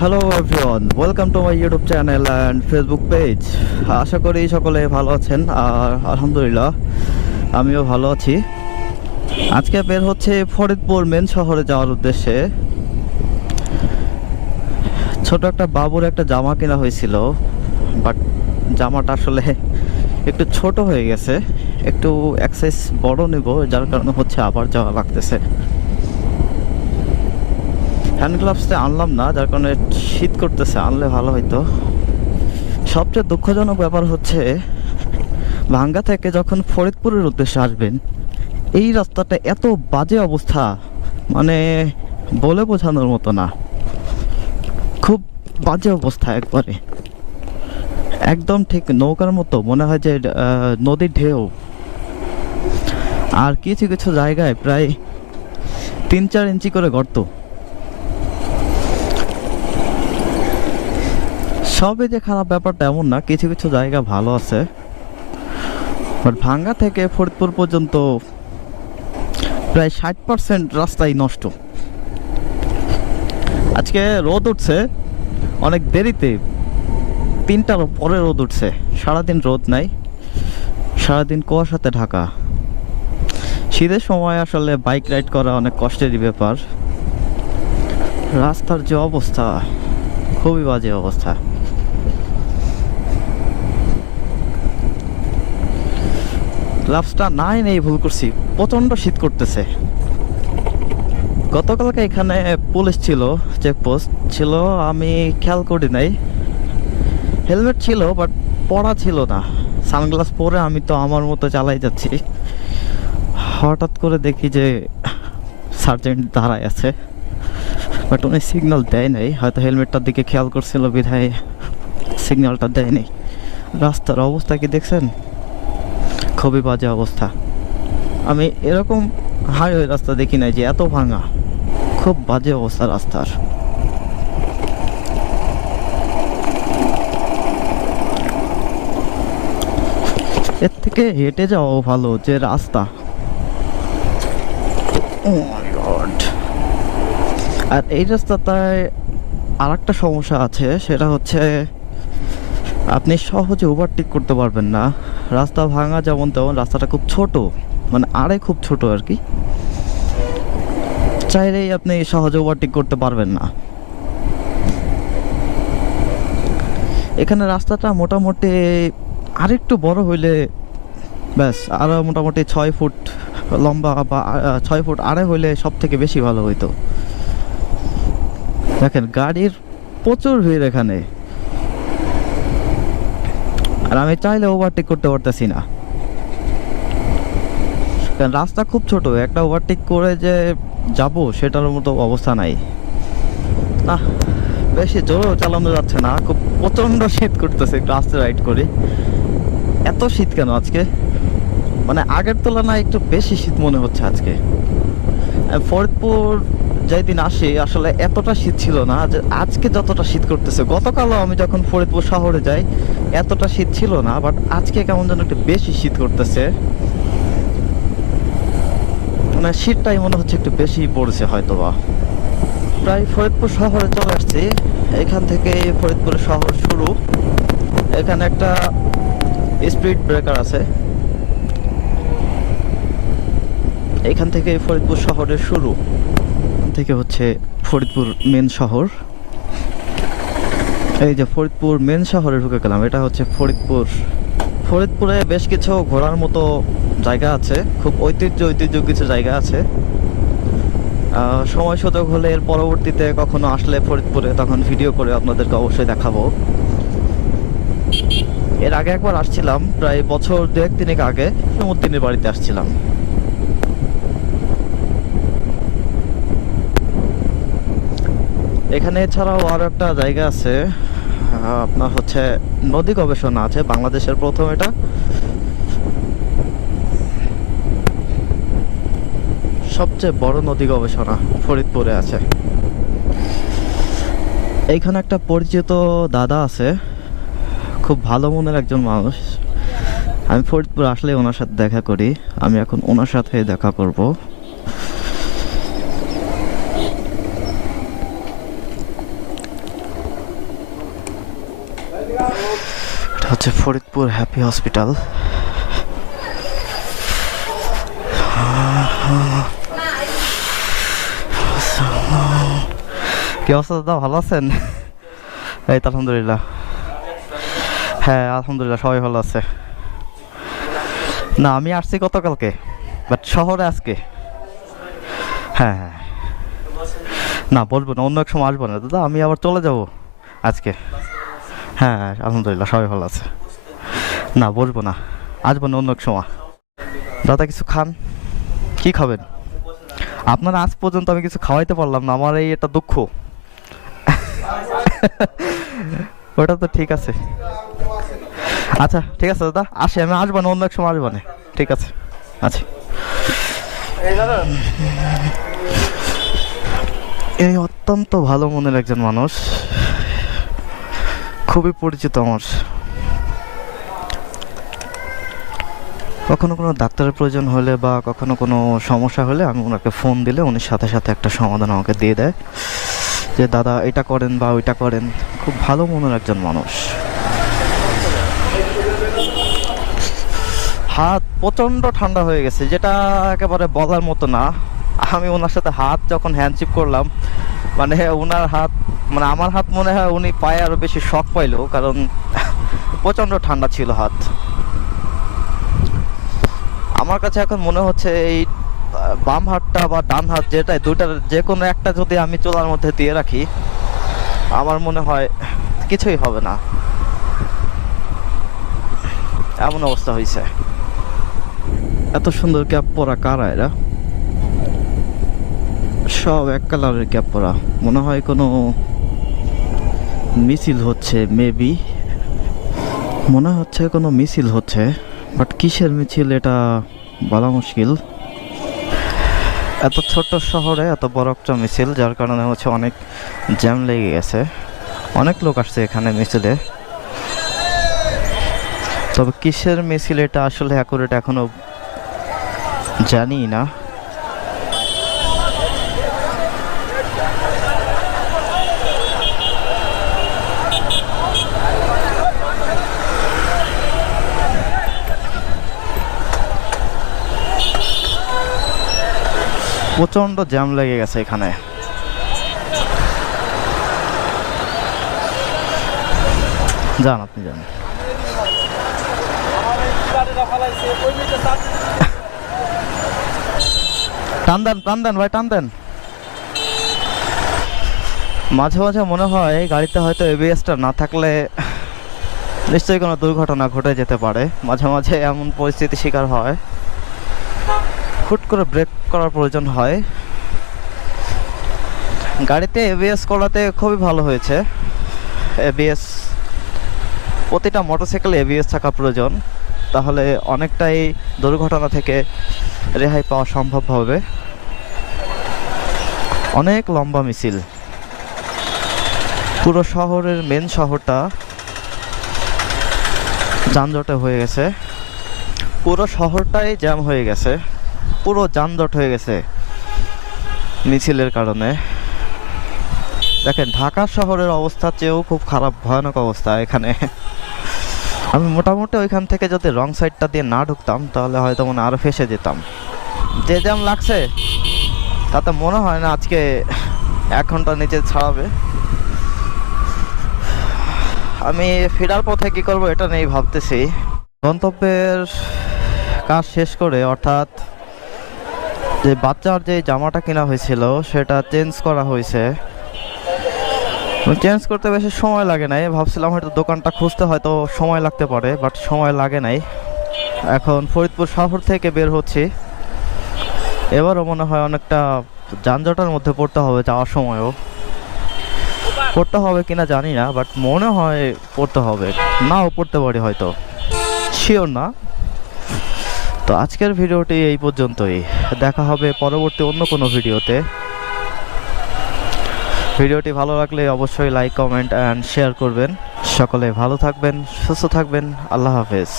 Hello everyone, welcome to my YouTube channel and Facebook page. আশা করি সকলে ভালো আছেন, আর আলহামদুলিল্লাহ আমিও ভালো আছি। আজকে বের হচ্ছে ফরিদপুর মেন শহরে যাওয়ার উদ্দেশ্যে। ছোট একটা বাবুর একটা জামা কেনা হয়েছিল, বাট জামাটা আসলে একটু ছোট হয়ে গেছে, একটু এক সাইজ বড় নেব, যার কারণে হচ্ছে আবার যাওয়া লাগতেছে। হ্যান্ড গ্লাভসটা আনলাম না, যার কারণে শীত করতেছে, আনলে ভালো হইতো। সবচেয়ে দুঃখজনক ব্যাপার হচ্ছে ভাঙ্গা থেকে যখন ফরিদপুরের উদ্দেশ্যে আসবেন, এই রাস্তাটা এত বাজে অবস্থা, মানে বলে বোঝানোর মতো না। খুব বাজে অবস্থা একবারে, একদম ঠিক নৌকার মতো মনে হয় যে নদীর ঢেউ। আর কিছু কিছু জায়গায় প্রায় 3-4 ইঞ্চি করে গর্ত। সবে যে খারাপ ব্যাপারটা এমন না, কিছু কিছু জায়গা ভালো আছে। বাট ভাঙ্গা থেকে ফরিদপুর পর্যন্ত প্রায় 60% রাস্তাই নষ্ট। আজকে রোদ উঠছে অনেক দেরিতে, 3টার পরে রোদ উঠছে। সারাদিন রোদ নাই, সারাদিন কুয়াশাতে ঢাকা। শীতের সময় আসলে বাইক রাইড করা অনেক কষ্টেরই ব্যাপার। রাস্তার যে অবস্থা, খুবই বাজে অবস্থা। গ্লাভসটা নাই নেই ভুল করছি, প্রচন্ড শীত করতেছে। গতকালকে এখানে পুলিশ ছিল, চেকপোস্ট ছিল, আমি খেয়াল করি নাই। হেলমেট ছিল বাট পরা ছিল না, সানগ্লাস পরে আমি তো আমার মতো চালাই যাচ্ছি। হঠাৎ করে দেখি যে সার্জেন্ট দাঁড়ায় আছে, বাট উনি সিগন্যাল দেয় নাই, হয়তো হেলমেটটার দিকে খেয়াল করছিল বিধায় সিগন্যালটা দেয় নাই। রাস্তার অবস্থা কি দেখছেন? খুবই বাজে অবস্থা। আমি এরকম হাইওয়ে রাস্তা দেখি নাই যে এত ভাঙা। খুব বাজে অবস্থা রাস্তার। এর থেকে হেঁটে যাওয়া ভালো, যে রাস্তা। Oh my God! আর এই রাস্তাটায় আর একটা সমস্যা আছে, সেটা হচ্ছে আপনি সহজে ওভারটেক করতে পারবেন না। রাস্তা ভাঙা যেমন তেমন, রাস্তাটা খুব ছোট, মানে আরে খুব ছোট আর কি। চাইলেই আপনি সহজে ওভারটেক করতে পারবেন না। এখানে রাস্তাটা মোটামুটি আরেকটু বড় হইলে ব্যাস, আরও মোটামুটি 6 ফুট লম্বা বা 6 ফুট আড়াই হইলে সব থেকে বেশি ভালো হইতো। দেখেন গাড়ির প্রচুর ভিড় এখানে, আর আমি চাইলে ওভারটেক করতে পারতেছি না, কারণ রাস্তা খুব ছোট। একটা ওভারটেক করে যে যাব সেটার মতো অবস্থা নাই। না, বেশি জোরেও চালানো যাচ্ছে না, খুব প্রচণ্ড শীত করতেছে। একটু আস্তে রাইড করি। এত শীত কেন আজকে? মানে আগের তুলনায় একটু বেশি শীত মনে হচ্ছে আজকে। ফরিদপুর যেদিন আসি আসলে এতটা শীত ছিল না, যে আজকে যতটা শীত করতেছে। গতকালও আমি যখন ফরিদপুর শহরে যাই এতটা শীত ছিল না, বাট আজকে কেমন যেন একটু বেশি শীত করতেছে। মানে শীতটাই মনে হচ্ছে একটু বেশি পড়েছে হয়তোবা। প্রায় ফরিদপুর শহরে চলে আসছি। এখান থেকে ফরিদপুর শহর শুরু। এখানে একটা স্পিড ব্রেকার আছে, এখান থেকে ফরিদপুর শহরের শুরু। থেকে হচ্ছে ফরিদপুর মেন শহর। এই যে ফরিদপুর মেন শহরে ঢুকে গেলাম, এটা হচ্ছে ফরিদপুর। ফরিদপুরে বেশ কিছু ঘোরার মতো জায়গা আছে, খুব ঐতিহ্য কিছু জায়গা আছে। সময় সুযোগ হলে এর পরবর্তীতে কখনো আসলে ফরিদপুরে, তখন ভিডিও করে আপনাদেরকে অবশ্যই দেখাবো। এর আগে একবার আসছিলাম, প্রায় বছর 2-3 আগে, সমুদ্দিনের বাড়িতে আসছিলাম। এখানে এছাড়াও আরো একটা জায়গা আছে, আপনার হচ্ছে নদী গবেষণা আছে, বাংলাদেশের প্রথম এটা। সবচেয়ে বড় নদী গবেষণা ফরিদপুরে আছে। এইখানে একটা পরিচিত দাদা আছে, খুব ভালো মনের একজন মানুষ। আমি ফরিদপুর আসলে ওনার সাথে দেখা করি, আমি এখন ওনার সাথে দেখা করব। এটা হচ্ছে ফরিদপুর হ্যাপি হসপিটাল। কি অবস্থা দাদা, ভালো আছেন? এই তো আলহামদুলিল্লাহ। হ্যাঁ আলহামদুলিল্লাহ, সবাই ভালো আছে। না আমি আসছি গতকালকে, বাট শহরে আজকে। হ্যাঁ হ্যাঁ, না বলবো না, অন্য এক সময় আসবো না দাদা, আমি আবার চলে যাব আজকে। হ্যাঁ আলহামদুলিল্লাহ সবাই ভালো আছে। না বলবো না, আসবো না অন্য এক সময়। দাদা কিছু খান, কি খাবেন? আপনার আজ পর্যন্ত আমি কিছু খাওয়াইতে পারলাম না, আমার এই এটা দুঃখ। ওটা তো ঠিক আছে, আচ্ছা ঠিক আছে দাদা, আসি আমি, আসবো না অন্য এক সময়, আসবো না। ঠিক আছে, আচ্ছা। এই অত্যন্ত ভালো মনের একজন মানুষ, খুবই পরিচিত আমার। কখনো কোনো ডাক্তারের প্রয়োজন হলে বা কখনো কোনো সমস্যা হলে আমি ওনাকে ফোন দিলে উনি সাথে সাথে একটা সমাধান আমাকে দিয়ে দেয়, যে দাদা এটা করেন বা ওইটা করেন। খুব ভালো মনের একজন মানুষ। হাত প্রচণ্ড ঠান্ডা হয়ে গেছে, যেটা একেবারে বলার মতো না। আমি ওনার সাথে হাত যখন হ্যান্ডশেক করলাম, মানে ওনার হাত, মানে আমার হাত মনে হয় উনি পায়ে আরো বেশি শক পাইলো, কারণ প্রচণ্ড ঠান্ডা ছিল হাত। আমার কাছে এখন মনে হচ্ছে এই বাম হাতটা বা ডান হাত, যেটাই দুইটার যে কোনো একটা যদি আমি চুলার মধ্যে দিয়ে রাখি, আমার মনে হয় কিছুই হবে না, এমন অবস্থা হয়েছে। এত সুন্দর ক্যাপ পরা কারা এরা? সব এক কালারের ক্যাপ পরা, মনে হয় কোনো মিছিল হচ্ছে, মেবি মনে হচ্ছে কোনো মিছিল হচ্ছে, বাট কিসের মিছিল এটা বলা মুশকিল। এত ছোট্ট শহরে এত বড় একটা মিছিল, যার কারণে হচ্ছে অনেক জ্যাম লেগে গেছে, অনেক লোক আসছে এখানে মিছিলে। তবে কিসের মিছিল এটা আসলে অ্যাকুরেট এখনো জানি না। প্রচন্ড জ্যাম লেগে গেছে এখানে। যান আপনি যান। টান দেন টান দেন ভাই, টান দেন। মাঝে মাঝে মনে হয় গাড়িতে হয়তো এবিএসটা না থাকলে নিশ্চয়ই কোনো দুর্ঘটনা ঘটে যেতে পারে। মাঝে মাঝে এমন পরিস্থিতি শিকার হয়, হুট করে ব্রেক করার প্রয়োজন হয়। গাড়িতে এবিএস করাতে খুবই ভালো হয়েছে। এবিএস প্রতিটা মোটরসাইকেলে এবিএস থাকা প্রয়োজন, তাহলে অনেকটাই দুর্ঘটনা থেকে রেহাই পাওয়া সম্ভব হবে। অনেক লম্বা মিছিল, পুরো শহরের মেন শহরটা যানজটে হয়ে গেছে, পুরো শহরটাই জ্যাম হয়ে গেছে, পুরো যানজট হয়ে গেছে মিছিলের কারণে। দেখেন ঢাকা শহরের অবস্থা চেয়েও খুব খারাপ, ভয়ানক অবস্থা এখানে। আমি মোটামুটি ওইখান থেকে যদি রং সাইডটা দিয়ে না ঢুকতাম তাহলে হয়তো মনে আরো ফেসে যেতাম। যে জ্যাম লাগছে তাতে মনে হয় না আজকে 1 ঘন্টা নিচে ছাড়াবে। আমি ফেরার পথে কি করব এটা নিয়ে ভাবতেছি। গন্তব্যের কাজ শেষ করে, অর্থাৎ যে বাচ্চার যে জামাটা কেনা হয়েছিল সেটা চেঞ্জ করা হয়েছে। চেঞ্জ করতে বেশি সময় লাগে নাই, ভাবছিলাম হয়তো দোকানটা খুঁজতে হয়তো সময় লাগতে পারে, বাট সময় লাগে নাই। এখন ফরিদপুর শহর থেকে বের হচ্ছি, এবারও মনে হয় অনেকটা যানজটের মধ্যে পড়তে হবে, যাওয়ার সময়ও পড়তে হবে কিনা জানি না, বাট মনে হয় পড়তে হবে, নাও পড়তে পারি হয়তো, শিওর না। তো আজকের ভিডিওটি এই পর্যন্তই, দেখা হবে পরবর্তী অন্য কোনো ভিডিওতে। ভিডিওটি ভালো লাগলে অবশ্যই লাইক, কমেন্ট অ্যান্ড শেয়ার করবেন। সকলে ভালো থাকবেন, সুস্থ থাকবেন। আল্লাহ হাফেজ।